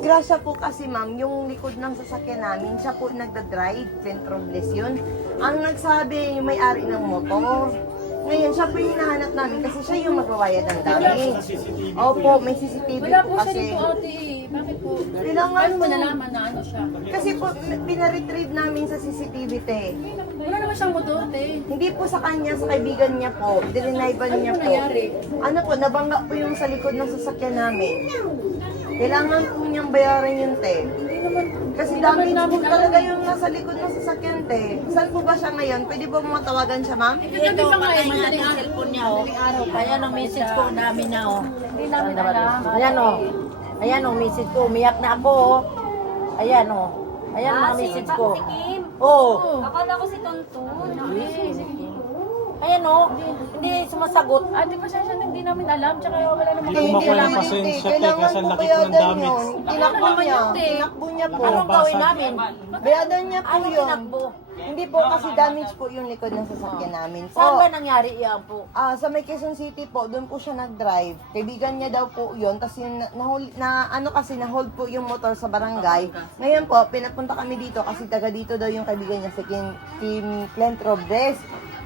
Nadisgrasya po kasi ma'am, yung likod ng sasakyan namin, siya po nagda-drive, Ventrobles yun. Ang nagsabi, yung may-ari ng motor. Ngayon, siya po yung hinahanap namin kasi siya yung magbabayad ng damage. Opo, may CCTV Wala po po siya kasi. dito ate eh. Bakit po? Kailangan Paano po. mo nalaman na ano siya? Kasi po, pinaretrieve namin sa CCTV, te. Wala naman siyang motor te. Hindi po sa kanya, sa kaibigan niya po. Dininiban niya po. nangyari? Ano po, nabangga po yung sa likod ng sasakyan namin. Kailangan po niyang bayaran yun, te. Hindi naman. Kasi Hindi naman damage po namin talaga alam. yung nasa likod ng sasakyan, te. Saan po ba siya ngayon? Pwede ba matawagan siya, ma'am? Kagabi pa nga eh. Madaling araw. Cellphone niya, oh. Ayan ang message ko, dami na, oh. Hindi namin alam. Ayan, oh. Ayan, oh, message ko. Umiyak na ako, oh. Ayan, oh. Ayan mga message ko. Si Kim. Oh. Akala ko si Tonton. Ayan, oh. Hindi sumasagot. Ate, pasensya na, hindi namin alam. Tsaka wala namang Hindi Hindi ko naman makuha yung yun, te. pasensya, te, Kailangan kasi ang po laki po ng bayadan damage. yun. Tinakbo naman niya. yun, te. Tinakbo niya po. Anong gawin namin? Bayadan niya po Anong yun. tinakbo? Hindi po kasi damage po yung likod ng sasakyan namin. Po. Saan ba nangyari iyan po? Sa may Quezon City po, doon po siya nag-drive. Kaibigan niya daw po yun. Tapos yung na-hold po yung motor sa barangay. Ngayon po, pinapunta kami dito kasi taga dito daw yung kaibigan niya si Kim Clint Robles.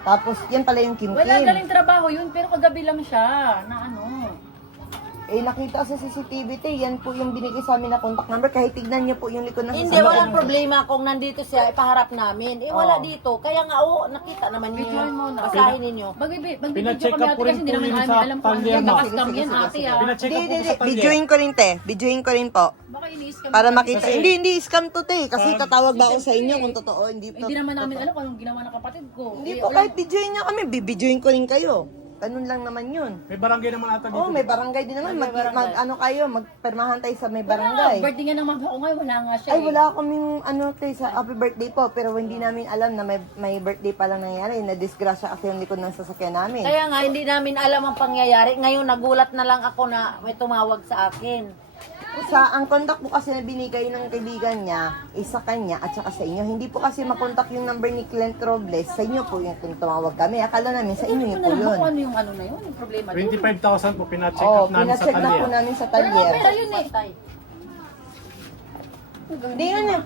Tapos yan pala yung Kim Wala Kim. galing trabaho yun, pero kagabi lang siya na ano. Nakita sa CCTV, yan po yung binigay sa amin na contact number. Kahit tignan niyo po yung likod ng Hindi, walang problema kung nandito siya, ipaharap namin. Wala dito. Kaya nga, nakita naman niyo. Videoin mo na. Basahin ninyo. Mag-video Pina-check kami up ate po rin kasi hindi po naman yun namin sa alam kung ano talya, yung ma'am. nakascam yan ate ah. Pina-check up po sa talya. Videoin ko rin, te. Videoin ko rin po. Baka ini-scam. Para makita. Hindi scam to, te. Kasi tatawag ba ako sa inyo kung totoo. Hindi naman namin alam kung anong ginawa ng kapatid ko. Hindi po, kahit videoin niya kami, bibidyoin ko rin kayo. Ganun lang naman yun. May barangay naman ata dito. Oh, may barangay din naman. Magpermahan tayo sa may barangay. Birthday nga ng mama ko ngayon, wala nga siya Ay, eh. wala kaming sa happy birthday po. Pero hindi namin alam na may birthday pa lang nangyari. Na-disgrasya kasi yung likod ng sasakyan namin. Kaya nga, hindi namin alam ang pangyayari. Ngayon, nagulat na lang ako na may tumawag sa akin. Ang contact po kasi na binigay ng kaibigan niya is sa kanya at saka sa inyo. Hindi po kasi makontak yung number ni Clint Robles. Sa inyo po yung tumawag kami. Akala namin sa inyo po yun. Ano yung ano na yun, yung problema doon. 25,000 po, pina-check Oo, up namin sa pinacheck na po talya. namin sa Wala nga talyer. pera yun eh. Hindi yun eh.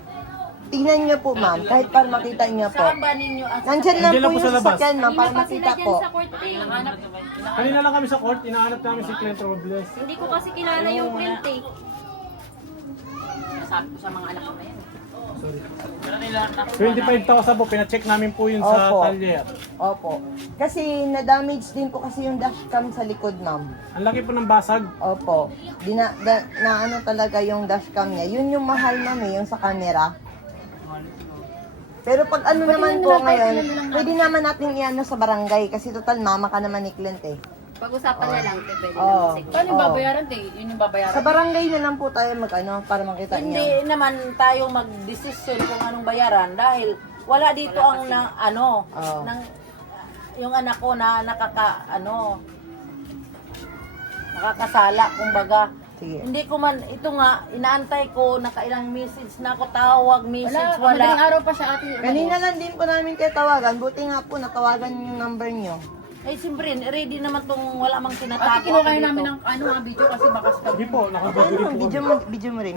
Tingnan niyo po, ma'am. Kahit para makita niyo po. Saan ba ninyo ang Nandyan lang Nandiyan po lang po yung sa labas. sasakyan, ma'am, para Kanina pa makita sila dyan po. sa court eh. Kanina lang kami sa court, inaanap namin si Clint Robles. Hindi ko kasi kilala yung Clint eh. Sabi ko sa mga anak ko na yan. 25,000 po, pina-check namin po yun sa Opo. talya. Opo. Kasi na-damage din po kasi yung dashcam sa likod, ma'am. Ang laki po ng basag. Opo. Na ano talaga yung dashcam niya. Yun yung mahal, ma'am, yung sa camera. Pero pag ano naman po ngayon, pwede naman natin iano sa barangay kasi total mama ka naman ni Clint eh. Pag-usapan na lang. Pwede Oo. naman. Paano yung babayaran te? Yun yung babayaran. Sa barangay na lang po tayo para makita Hindi niyo. naman tayo mag-desisyon kung anong bayaran dahil wala dito ang Oo. yung anak ko na nakakasala kumbaga. Sige. Hindi ko man ito nga inaantay ko nakailang message na ako tawag message Madaling wala. araw pa siya ate. Kanina lang din po namin kayo tawagan. Buti nga po natawagan yung number niyo. Ay siyempre ready naman tong wala mang Ate, tinatago. kinuha kayo dito. namin ng video kasi baka scam. Hindi po, nakabaguli po. Video mo rin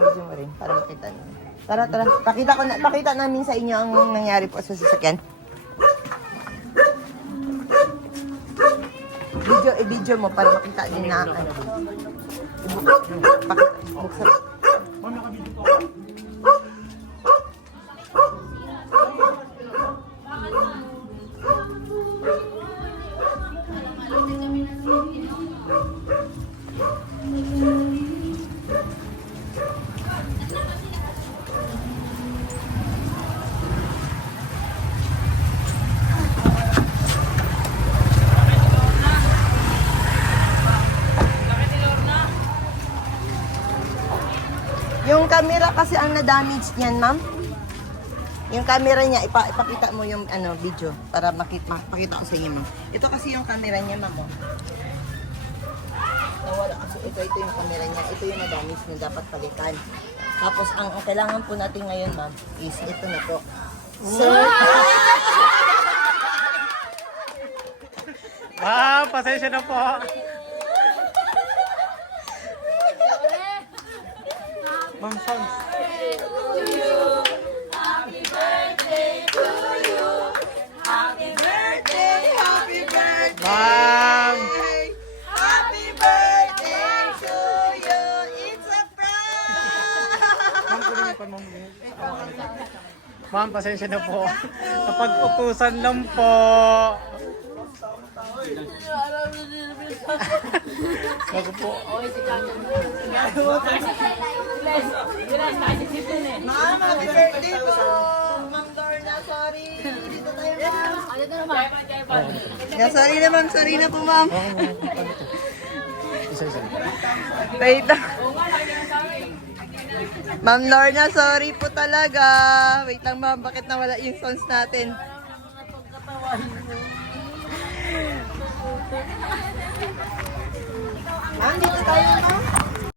para makita niyo. Tara. Pakita namin sa inyo ang nangyari po sa sasakyan. Video mo para makita din na ano. Buksan. Ma'am, nakabidyo po. Yung camera kasi ang na-damage niyan, ma'am. Yung camera niya, ipakita mo yung video para makita ko sa inyo, ma'am. Ito kasi yung camera niya, ma'am. Oh. Nawala kasi ito yung camera niya. Ito yung na-damage na dapat palitan. Tapos ang kailangan po natin ngayon, ma'am, is ito na po. Sir, Wow, pasensya na po. Ma'am Sons. Happy birthday! Ma'am! Happy birthday to you! It's a prank! Ma'am, kunin pa, ma'am. Ma'am, pasensya na po. Napag-utusan lang po. Bago po. Ma'am, happy birthday po! Ma'am Dorna, sorry. Dito tayo, ma'am. Sorry na, ma'am. Sorry na po, ma'am. Isa-isa. Wait lang. Ma'am Lorna, sorry po talaga. Wait lang, ma'am. Bakit nawala yung songs natin? Ma'am, dito tayo, ma'am.